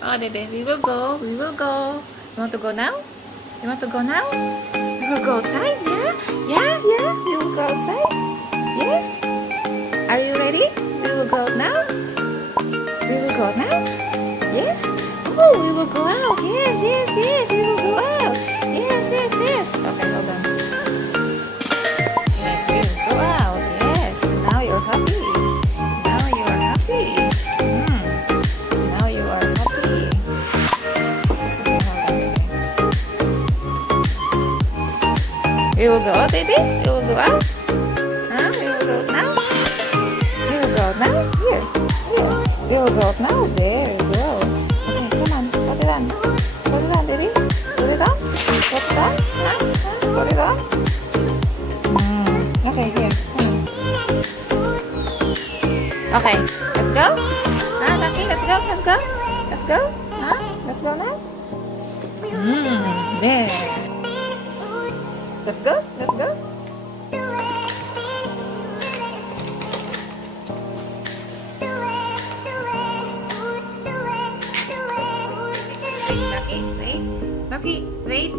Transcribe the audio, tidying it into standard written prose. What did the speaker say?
Oh, Dede, we will go. We will go. You want to go now? You want to go now? We will go outside, yeah? Yeah, yeah. We will go outside. Yes? Are you ready? We will go now? We will go now? Yes? Oh, we will go out. Yes, yes, yes. We will go out. Yes, yes, yes. Okay, hold on. Yes, we will go out. Yes. Now you're happy. Now you are happy. Now you are happy. Okay, hold on. We will go out, baby. We will go out. Huh? We will go out now. We will go out now. Here. Here. We will go out now. There you go. Okay, come on. Put it on. Put it on, baby. Put it on. Put it on. Huh? Huh? Put it on. Okay, here. Okay, let's go. Huh, Lucky? Let's go. Let's go. Let's go. Huh? Let's go now. There. Let's go. Let's go. Lucky, wait. Lucky, wait.